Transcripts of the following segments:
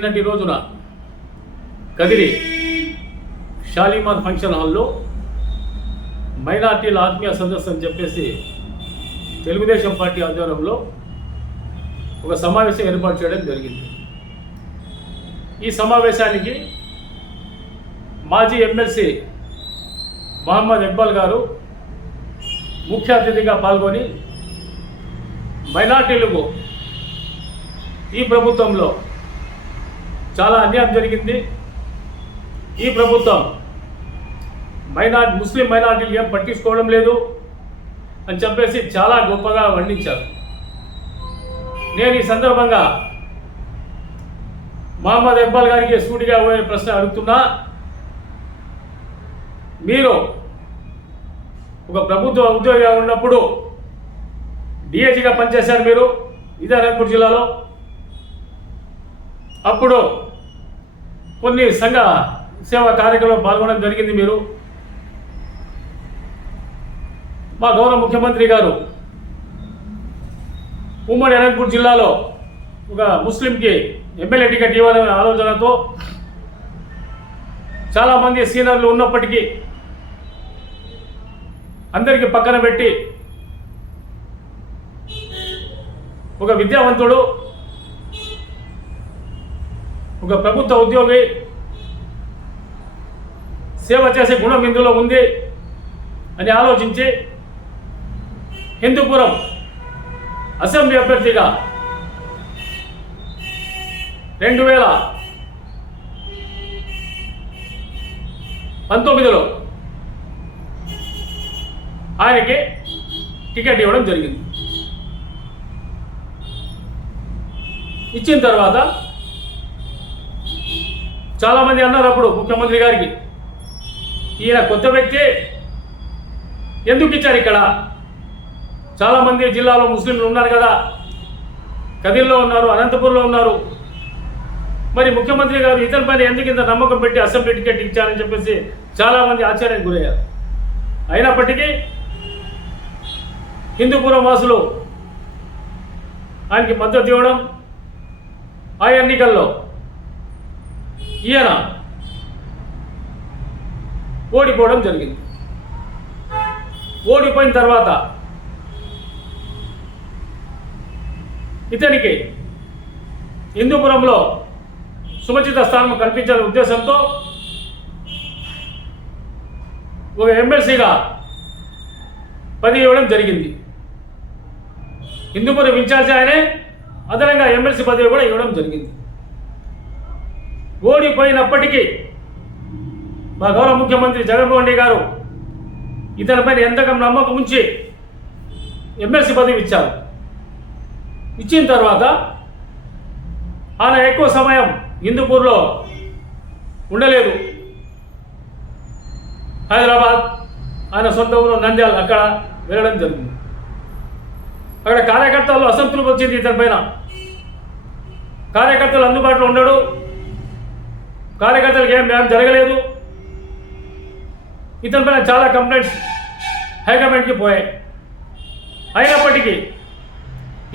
నిన్నటి రోజున? కదిరి. షాలిమార్ ఫంక్షన్ హాల్లో మైనార్టీల ఆత్మీయ సదస్సు అని చెప్పేసి తెలుగుదేశం పార్టీ ఆధ్వర్యంలో ఒక సమావేశం ఏర్పాటు చేయడం జరిగింది. ఈ సమావేశానికి మాజీ ఎమ్మెల్సీ మహమ్మద్ ఇక్బాల్ గారు ముఖ్య అతిథిగా పాల్గొని మైనార్టీలకు ఈ ప్రభుత్వంలో చాలా అన్యాయం జరిగింది. ఈ ప్రభుత్వం మైనార్టీ ముస్లిం మైనార్టీలు ఏం పట్టించుకోవడం లేదు అని చెప్పేసి చాలా గొప్పగా వర్ణించారు. నేను ఈ సందర్భంగా మహమ్మద్ ఇక్బాల్ గారికి సూటిగా పోయే ప్రశ్న అడుగుతున్నా. మీరు ఒక ప్రభుత్వ ఉద్యోగిగా ఉన్నప్పుడు డిఏజీగా పనిచేశారు మీరు ఇదే అనంతపూర్ జిల్లాలో. అప్పుడు కొన్ని సంఘ సేవా కార్యక్రమంలో పాల్గొనడం జరిగింది మీరు. మా గౌరవ ముఖ్యమంత్రి గారు ఉమ్మడి అనంతపూర్ జిల్లాలో ఒక ముస్లింకి ఎమ్మెల్యే టికెట్ ఇవ్వాలనే ఆలోచనతో చాలామంది సీనియర్లు ఉన్నప్పటికీ అందరికీ పక్కన పెట్టి ఒక విద్యావంతుడు ఒక ప్రభుత్వ ఉద్యోగి సేవ చేసే గుణం ఇందులో ఉంది అని ఆలోచించి హిందూపురం అసెంబ్లీ అభ్యర్థిగా రెండు వేల పంతొమ్మిదిలో ఆయనకి టికెట్ ఇవ్వడం జరిగింది. ఇచ్చిన తర్వాత చాలామంది అన్నారు అప్పుడు ముఖ్యమంత్రి గారికి. ఈయన కొత్త వ్యక్తి ఎందుకు ఇచ్చారు ఇక్కడ? చాలామంది జిల్లాలో ముస్లింలు ఉన్నారు కదా. కదిల్లో ఉన్నారు అనంతపురంలో ఉన్నారు. మరి ముఖ్యమంత్రి గారు ఇతని పైన ఎందుకు ఇంత నమ్మకం పెట్టి అసెంబ్లీ టికెట్ ఇచ్చారని చెప్పేసి చాలామంది ఆశ్చర్యానికి గురయ్యారు. అయినప్పటికీ హిందూపురం వాసులు ఆయనకి మద్దతు ఇవ్వడం ఆ ఎన్నికల్లో ఈయన ఓడిపోవడం జరిగింది. ఓడిపోయిన తర్వాత ఇతనికి హిందూపురంలో సుమచిత స్థానం కల్పించాలనే ఉద్దేశంతో ఒక ఎమ్మెల్సీగా పది ఇవ్వడం జరిగింది. హిందూపురం ఇన్ఛార్జ్ ఆయనే అదనంగా ఎమ్మెల్సీ పదవి కూడా ఇవ్వడం జరిగింది. ఓడిపోయినప్పటికీ మా గౌరవ ముఖ్యమంత్రి జగన్మోహన్ రెడ్డి గారు ఇతనిపైన ఎంతగా నమ్మకం ఉంచి ఎమ్మెల్సీ పదవి ఇచ్చారు. ఇచ్చిన తర్వాత ఆయన ఎక్కువ సమయం హిందూపూర్లో ఉండలేదు. హైదరాబాద్ ఆయన సొంత ఊరు నంద్యాల అక్కడ వెళ్ళడం జరిగింది. అక్కడ కార్యకర్తలు అసంతృప్తి వచ్చింది ఇతని పైన. కార్యకర్తలు అందుబాటులో ఉండడు. కార్యకర్తలకు ఏం న్యాయం జరగలేదు. ఇతని పైన చాలా కంప్లైంట్స్ హైకమాండ్కి పోయాయి. అయినప్పటికీ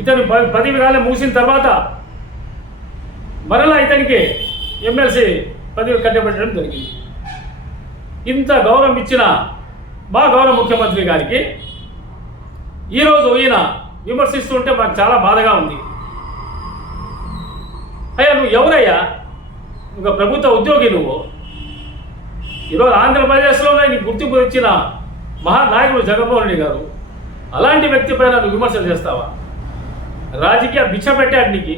ఇతను పది పదవి కాలం ముగిసిన తర్వాత మరలా ఇతనికి ఎమ్మెల్సీ పదవి కట్టబెట్టడం జరిగింది. ఇంత గౌరవం ఇచ్చిన మా గౌరవ ముఖ్యమంత్రి గారికి ఈరోజు ఈయన విమర్శిస్తుంటే మాకు చాలా బాధగా ఉంది. అయ్యా నువ్వు ఎవరయ్యా? ఒక ప్రభుత్వ ఉద్యోగి నువ్వు. ఈరోజు ఆంధ్రప్రదేశ్లోనే నీకు గుర్తింపు ఇచ్చిన మహానాయకుడు జగన్మోహన్ రెడ్డి గారు. అలాంటి వ్యక్తి పైన నువ్వు విమర్శలు చేస్తావా? రాజకీయ భిక్ష పెట్టాడు నీకు.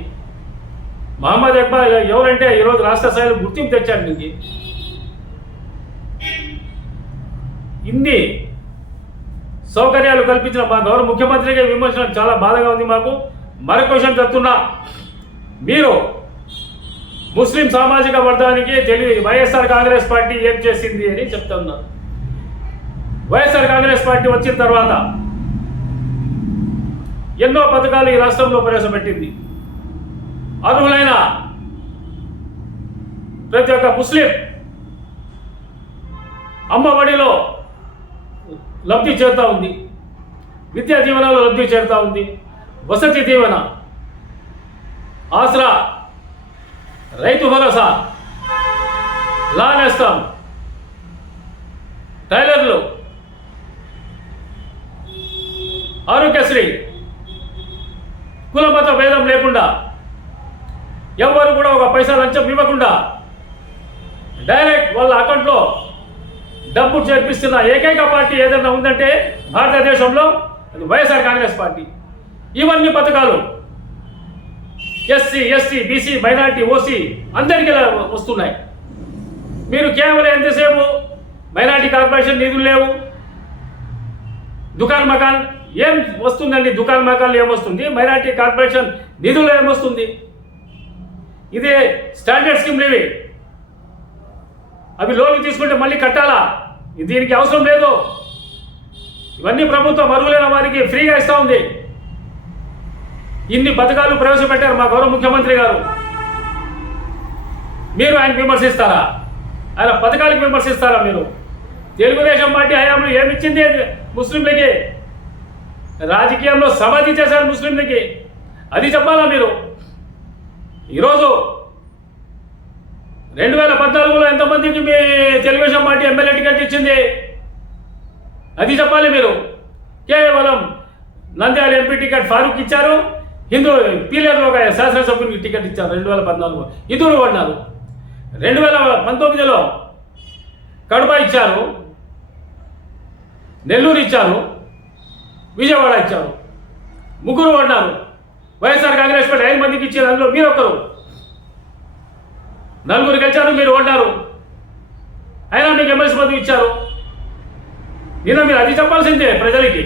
మహమ్మద్ ఇక్బాల్ ఎవరంటే ఈరోజు రాష్ట్ర స్థాయిలో గుర్తింపు తెచ్చాడు నీకు. ఇన్ని సౌకర్యాలు కల్పించిన మా గౌరవ ముఖ్యమంత్రిగా విమర్శనం చాలా బాధగా ఉంది మాకు. మరొక విషయం చెప్తున్నా. మీరు ముస్లిం సామాజిక వర్గానికి తెలియ వైఎస్ఆర్ కాంగ్రెస్ పార్టీ ఏం చేసింది అని చెప్తున్నారు వైఎస్ఆర్ కాంగ్రెస్ పార్టీ వచ్చిన తర్వాత ఎన్నో పథకాలు ఈ రాష్ట్రంలో ప్రవేశపెట్టింది. అర్హులైన ప్రతి ఒక్క ముస్లిం అమ్మఒడిలో లబ్ధి చేరుతా ఉంది. విద్యా దీవెనలో లబ్ధి చేరుతా ఉంది. వసతి దీవెన ఆసరా రైతు భరోసా. లా నేస్తాం టైలర్లు. ఆరోగ్యశ్రీ. కులమత భేదం లేకుండా. ఎవరు కూడా ఒక పైసా లంచం ఇవ్వకుండా. డైరెక్ట్ వాళ్ళ అకౌంట్లో డబ్బు చేర్పిస్తున్న ఏకైక పార్టీ ఏదైనా ఉందంటే భారతదేశంలో అది వైఎస్ఆర్ కాంగ్రెస్ పార్టీ. ఇవన్నీ పథకాలు. SC ST BC minority OC అందరికీ ఇలా వస్తున్నాయి. మీరు కేవలం ఎంతసేపు? మైనార్టీ కార్పొరేషన్ నిధులు లేవు. దుకాన్ మకాన్ ఏం వస్తుందండి? దుకాన్ మకాన్లు ఏమొస్తుంది మైనార్టీ కార్పొరేషన్ నిధులు ఏమొస్తుంది ఇదే స్టాండర్డ్ స్కీమ్లు ఇవి అవి లోన్లు తీసుకుంటే మళ్ళీ కట్టాలా? దీనికి అవసరం లేదు. ఇవన్నీ ప్రభుత్వం అరువులైన వారికి ఫ్రీగా ఇస్తూ ఉంది. ఇన్ని పథకాలు ప్రవేశపెట్టారు మా గౌరవ ముఖ్యమంత్రి గారు. మీరు ఆయన విమర్శిస్తారా? ఆయన పథకాలకు విమర్శిస్తారా మీరు? తెలుగుదేశం పార్టీ హయాంలో ఏమిచ్చింది ముస్లింలకి? రాజకీయంలో సమాధి చేశారు ముస్లింలకి. అది చెప్పాలా మీరు? ఈరోజు రెండు వేల పద్నాలుగులో ఎంతమందికి మీ తెలుగుదేశం పార్టీ ఎమ్మెల్యే టికెట్ ఇచ్చింది? అది చెప్పాలి మీరు. కేవలం నంద్యాల ఎంపీ టికెట్ ఫారూక్ ఇచ్చారు. హిందూ పీలేరులో ఒక శాసనసభ్యునికి టికెట్ ఇచ్చారు రెండు వేల పద్నాలుగు ఇద్దరు పడినారు రెండు వేల పంతొమ్మిదిలో కడప ఇచ్చారు నెల్లూరు ఇచ్చారు విజయవాడ ఇచ్చారు. ముగ్గురు పడినారు వైఎస్ఆర్ కాంగ్రెస్ పార్టీ ఐదు మందికి ఇచ్చారు అందులో మీరు ఒకరు నలుగురు గెలిచారు మీరు ఓడినారు. అయినా మీకు ఎమ్మెల్సీ పదవి ఇచ్చారు. నిన్న మీరు అది చెప్పాల్సిందే ప్రజలకి.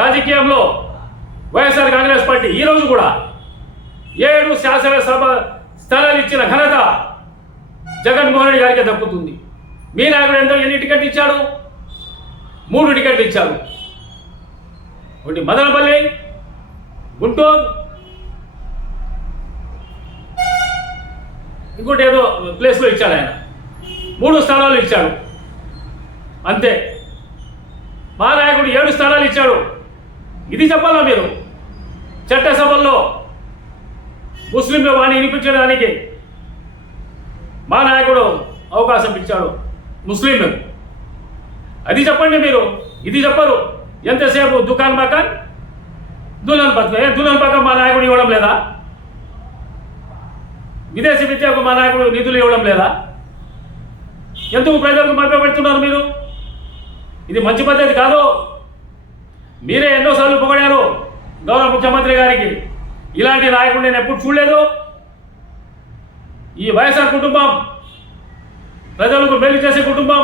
రాజకీయంలో వైఎస్ఆర్ కాంగ్రెస్ పార్టీ ఈరోజు కూడా ఏడు శాసనసభ స్థలాలు ఇచ్చిన ఘనత జగన్మోహన్ రెడ్డి గారికి దక్కుతుంది. మీ నాయకుడు ఎంతో ఎన్ని టికెట్లు ఇచ్చాడు? మూడు టికెట్లు ఇచ్చారు ఒకటి మదనపల్లి గుంటూరు ఇంకోటి ఏదో ప్లేస్లో ఇచ్చాడు ఆయన. మూడు స్థానాలు ఇచ్చాడు. అంతే. మా నాయకుడు ఏడు స్థానాలు ఇచ్చాడు. ఇది చెప్పాలా మీరు? చట్టసభల్లో ముస్లింల వాణి వినిపించడానికి మా నాయకుడు అవకాశం ఇచ్చాడు ముస్లింలు. అది చెప్పండి మీరు. ఇది చెప్పరు. ఎంతసేపు దుకాన్ మకాన్ దుల్హన్ పక్క ఏ దుల్హన్ మా నాయకుడు ఇవ్వడం లేదా? విదేశీ విద్యకు మా నాయకుడు నిధులు ఇవ్వడం లేదా? ఎందుకు ప్రజలకు మభ్యపెడుతున్నారు మీరు? ఇది మంచి పద్ధతి కాదు? మీరే ఎన్నోసార్లు పొగడారు గౌరవ ముఖ్యమంత్రి గారికి. ఇలాంటి నాయకుడు నేను ఎప్పుడు చూడలేదు. ఈ వైఎస్ఆర్ కుటుంబం ప్రజలకు మేలు చేసే కుటుంబం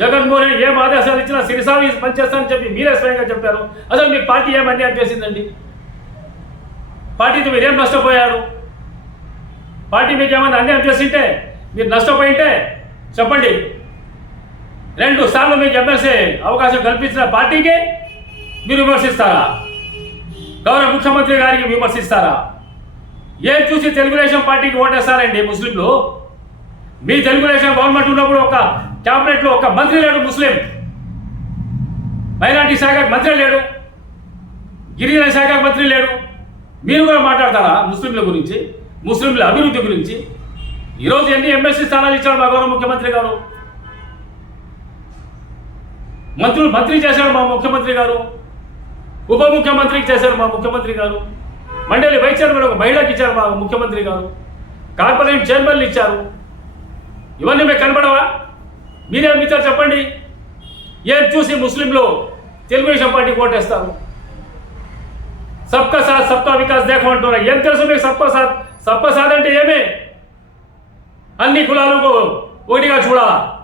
జగన్మోహన్ రెడ్డి ఏం ఆదేశాలు ఇచ్చినా సిరిసావి పనిచేస్తానని చెప్పి మీరే స్వయంగా చెప్పారు. అసలు మీ పార్టీ ఏం అన్యాయం చేసిందండి? పార్టీతో మీరేం నష్టపోయారు? పార్టీ మీకు ఏమైనా అన్యాయం చేసింటే మీరు నష్టపోయింటే చెప్పండి. రెండు సార్లు మీకు ఎమ్మెల్సీ అవకాశం కల్పించిన పార్టీకి మీరు విమర్శిస్తారా? గౌరవ ముఖ్యమంత్రి గారికి విమర్శిస్తారా? ఏం చూసి తెలుగుదేశం పార్టీకి ఓటేస్తారండి ముస్లింలు? మీ తెలుగుదేశం గవర్నమెంట్ ఉన్నప్పుడు ఒక క్యాబినెట్లో ఒక మంత్రి లేడు ముస్లిం. మైనార్టీ శాఖకు మంత్రి లేడు. గిరిజన శాఖ మంత్రి లేడు. మీరు కూడా మాట్లాడతారా ముస్లింల గురించి ముస్లింల అభివృద్ధి గురించి? ఈరోజు ఎన్ని ఎమ్మెల్సీ స్థానాలు ఇచ్చాడు మా గౌరవ ముఖ్యమంత్రి గారు? మంత్రులు మంత్రి చేశారు మా ముఖ్యమంత్రి గారు. ఉప ముఖ్యమంత్రికి చేశారు మా ముఖ్యమంత్రి గారు. మండలి వైస్ చైర్మన్ ఒక మహిళకి ఇచ్చారు మా ముఖ్యమంత్రి గారు. కార్పొరేట్ చైర్మన్లు ఇచ్చారు. ఇవన్నీ మీకు కనపడవా మీరేం ఇచ్చారు చెప్పండి. ఏం చూసి ముస్లింలు తెలుగుదేశం పార్టీకి ఓటేస్తారు? సబ్కా సాత్ సబ్కా వికాస్ దేఖం అంటున్నారు. ఏం తెలుసు మీకు సబ్కా సాత్? సబ్కా సాత్ అంటే ఏమే? అన్ని కులాలకు ఒకటిగా చూడాలా?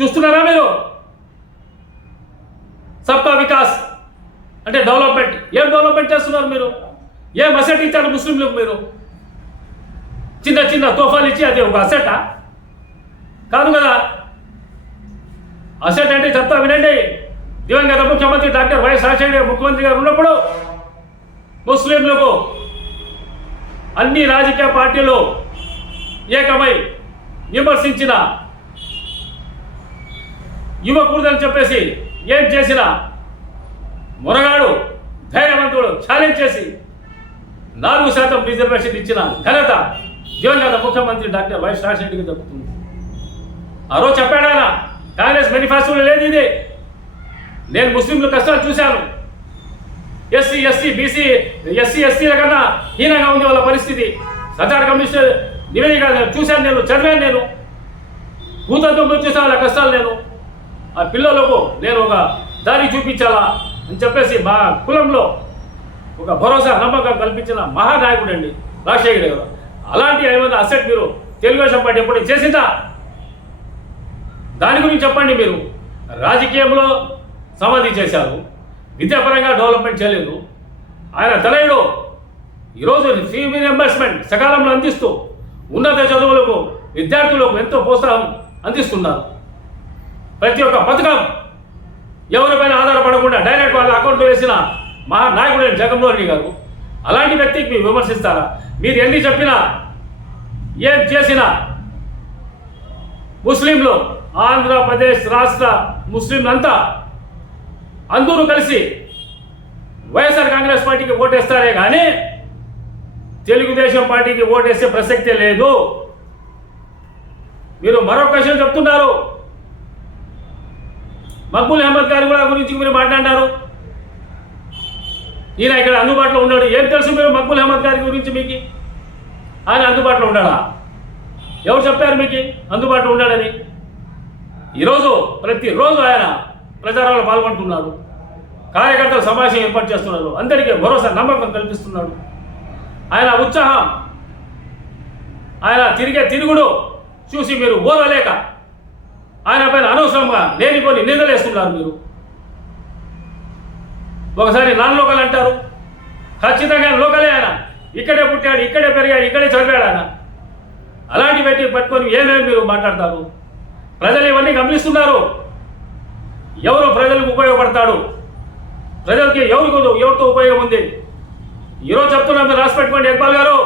చూస్తున్నారా మీరు? సబ్కా వికాస్ అంటే డెవలప్మెంట్. ఏం డెవలప్మెంట్ చేస్తున్నారు మీరు? ఏం అసెట్ ఇచ్చారు ముస్లింలకు మీరు? చిన్న చిన్న తోఫాలు ఇచ్చి అది ఒక అసెటా? కాదు కదా? అసెట్ అంటే చెప్తా వినండి. దివంగత ముఖ్యమంత్రి డాక్టర్ వైఎస్ రాజశేఖర ముఖ్యమంత్రి గారు ఉన్నప్పుడు ముస్లింలకు అన్ని రాజకీయ పార్టీలు ఏకమై విమర్శించిన ఇవ్వకూడదని చెప్పేసి ఏం చేసిన? మురగాడు ధైర్యవంతుడు ఛాలెంజ్ చేసి నాలుగు శాతం రిజర్వేషన్ ఇచ్చిన ఘనత దివంగత ముఖ్యమంత్రి డాక్టర్ వైఎస్ రాజశేఖరికి దక్కుతుంది. ఆ రోజు చెప్పాడు ఆయన కాంగ్రెస్ మేనిఫెస్టోలో లేదు ఇది నేను ముస్లింల కష్టాలు చూశాను. ఎస్సీ ఎస్సీ బీసీ ఎస్సీ ఎస్సీల కన్నా హీనంగా ఉంది వాళ్ళ పరిస్థితి. సర్దార్ కమిషన్ నివేదిక చూశాను నేను చదివాను నేను. భూతంతో చూసాను వాళ్ళ కష్టాలు నేను. ఆ పిల్లలకు నేను ఒక దారి చూపించాలా అని చెప్పేసి మా కులంలో ఒక భరోసా నమ్మకం కల్పించిన మహానాయకుడు అండి రాజశేఖర్ గారు. అలాంటి ఏమైనా అసెట్ మీరు తెలుగుదేశం పార్టీ ఎప్పుడు చేసిందా? దాని గురించి చెప్పండి మీరు. రాజకీయంలో సమాధి చేశారు. విద్యాపరంగా డెవలప్మెంట్ చేయలేదు. ఆయన తలయుడు ఈరోజు ఫీ రియంబర్స్మెంట్ సకాలంలో అందిస్తూ ఉన్నత చదువులకు విద్యార్థులకు ఎంతో ప్రోత్సాహం అందిస్తున్నారు. ప్రతి ఒక్క పథకం ఎవరిపైన ఆధారపడకుండా డైరెక్ట్ వాళ్ళ అకౌంట్లో వేసిన మహా నాయకుడు జగన్మోహన్ రెడ్డి గారు అలాంటి వ్యక్తికి మీరు విమర్శిస్తారా? మీరు ఎన్ని చెప్పినా ఏం చేసినా ముస్లింలు ఆంధ్రప్రదేశ్ రాష్ట్ర ముస్లింలంతా అందరూ కలిసి వైఎస్ఆర్ కాంగ్రెస్ పార్టీకి ఓటేస్తారే కానీ తెలుగుదేశం పార్టీకి ఓటేసే ప్రసక్తే లేదు. మీరు మరొక విషయం చెప్తున్నారు. మక్బుల్ అహ్మద్ గారి కూడా గురించి మీరు మాట్లాడారు. ఈయన ఇక్కడ అందుబాటులో ఉన్నాడు. ఏం తెలుసు మీరు మక్బుల్ అహ్మద్ గారి గురించి మీకు? ఆయన అందుబాటులో ఉన్నాడా? ఎవరు చెప్పారు మీకు అందుబాటులో ఉన్నాడని? ఈరోజు ప్రతిరోజు ఆయన ప్రచారంలో పాల్గొంటున్నాడు. కార్యకర్తల సమావేశం ఏర్పాటు చేస్తున్నారు. అందరికీ భరోసా నమ్మకం కల్పిస్తున్నాడు. ఆయన ఉత్సాహం ఆయన తిరిగే తిరుగుడు చూసి మీరు ఓరలేక ఆయన పైన అనవసరంగా లేనిపోని నిందలేస్తున్నారు మీరు. ఒకసారి నాన్ లోకల్ అంటారు. ఖచ్చితంగా లోకలే ఆయన. ఇక్కడే పుట్టాడు ఇక్కడే పెరిగాడు ఇక్కడే చదివాడు ఆయన. అలాంటి పెట్టి పట్టుకొని ఏమేమి మీరు మాట్లాడతారు? ప్రజలు ఇవన్నీ గమనిస్తున్నారు. ఎవరు ప్రజలకు ఉపయోగపడతాడు? ప్రజలకి ఎవరికి ఎవరితో ఉపయోగం ఉంది? ఈరోజు చెప్తున్నాం మీరు రాసి పెట్టుకోండి ఇక్బాల్ గారు.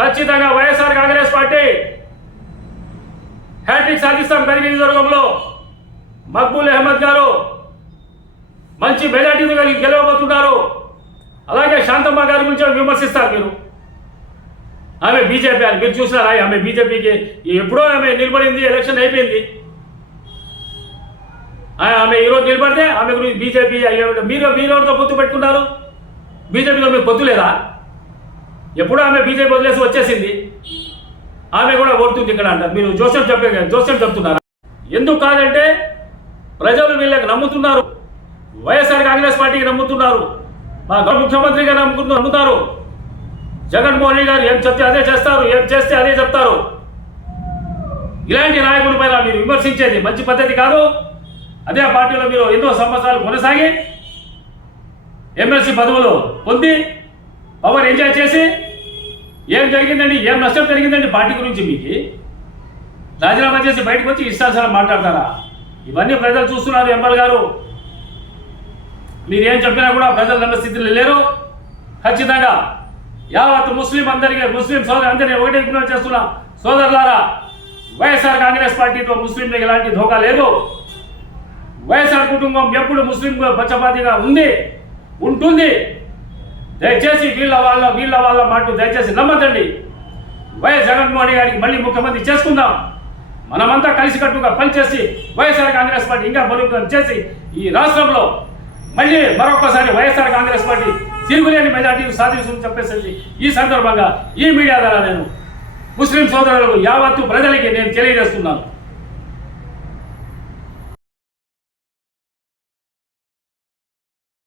ఖచ్చితంగా వైఎస్ఆర్ కాంగ్రెస్ పార్టీ హ్యాట్రిక్ సాధిస్తాం పెరిగిన నియోజకవర్గంలో. మక్బూల్ అహ్మద్ గారు మంచి మెజార్టీతో కలిగి గెలవబోతున్నారు. అలాగే శాంతమ్మ గారి గురించి విమర్శిస్తారు మీరు. ఆమె బీజేపీ అని. మీరు చూసినారా ఆమె బీజేపీకి ఎప్పుడో ఆమె నిలబడింది ఎలక్షన్ అయిపోయింది. ఆమె ఈరోజు నిలబడితే ఆమె గురించి బీజేపీ అయ్యే- మీరు మీరెవరితో పొత్తు పెట్టుకున్నారు? బీజేపీలో మీకు పొత్తు లేదా? ఎప్పుడో ఆమె బీజేపీ వదిలేసి వచ్చేసింది. ఆమె కూడా ఓడుతుంది ఇక్కడ అంటారు. మీరు జోసెఫ్ చెప్పే జోసెఫ్ చెప్తున్నారు? ఎందుకు కాదంటే ప్రజలు వీళ్ళకి నమ్ముతున్నారు. వైఎస్ఆర్ కాంగ్రెస్ పార్టీకి నమ్ముతున్నారు. మా ముఖ్యమంత్రిగా గారు నమ్ముకుంటూ నమ్ముతారు. జగన్మోహన్ రెడ్డి గారు ఏం చెప్తే అదే చేస్తారు ఏం చేస్తే అదే చెప్తారు. ఇలాంటి నాయకుల పైన మీరు విమర్శించేది మంచి పద్ధతి కాదు. అదే పార్టీలో మీరు ఎన్నో సంవత్సరాలు కొనసాగి ఎమ్మెల్సీ పదవులు పొంది పవర్ ఎంజాయ్ చేసి ఏం జరిగిందండి? ఏం నష్టం జరిగిందండి పార్టీ గురించి మీకు? రాజీనామా చేసి బయటకు వచ్చి ఇష్టానుసారం మాట్లాడతారా? ఇవన్నీ ప్రజలు చూస్తున్నారు ఎంఎల్ గారు. మీరు ఏం చెప్పినా కూడా ప్రజలు నమ్మ స్థితిలో లేరు. ఖచ్చితంగా యావత్ ముస్లిం అందరికీ ముస్లిం సోదరు అందరినీ ఒకటే విజ్ఞప్తి చేస్తున్నా. సోదరులారా వైఎస్ఆర్ కాంగ్రెస్ పార్టీతో ముస్లింలకు ఎలాంటి ధోకా లేదు. వైఎస్ఆర్ కుటుంబం ఎప్పుడు ముస్లిం పచ్చపాతిగా ఉంది ఉంటుంది. దయచేసి వీళ్ళ వాళ్ళ వీళ్ళ వాళ్ళ మాట దయచేసి నమ్మదండి వైఎస్ జగన్మోహన్ గారికి మళ్ళీ ముఖ్యమంత్రి చేసుకుందాం. మనమంతా కలిసికట్టుగా పనిచేసి వైఎస్ఆర్ కాంగ్రెస్ పార్టీ ఇంకా బలోపేతం చేసి ఈ రాష్ట్రంలో మళ్ళీ మరొకసారి వైఎస్ఆర్ కాంగ్రెస్ పార్టీ తిరుగులేని మెజార్టీ సాధిస్తుందని చెప్పేసి ఈ సందర్భంగా ఈ మీడియా ద్వారా నేను ముస్లిం సోదరులకు యావత్తు ప్రజలకి నేను తెలియజేస్తున్నాను.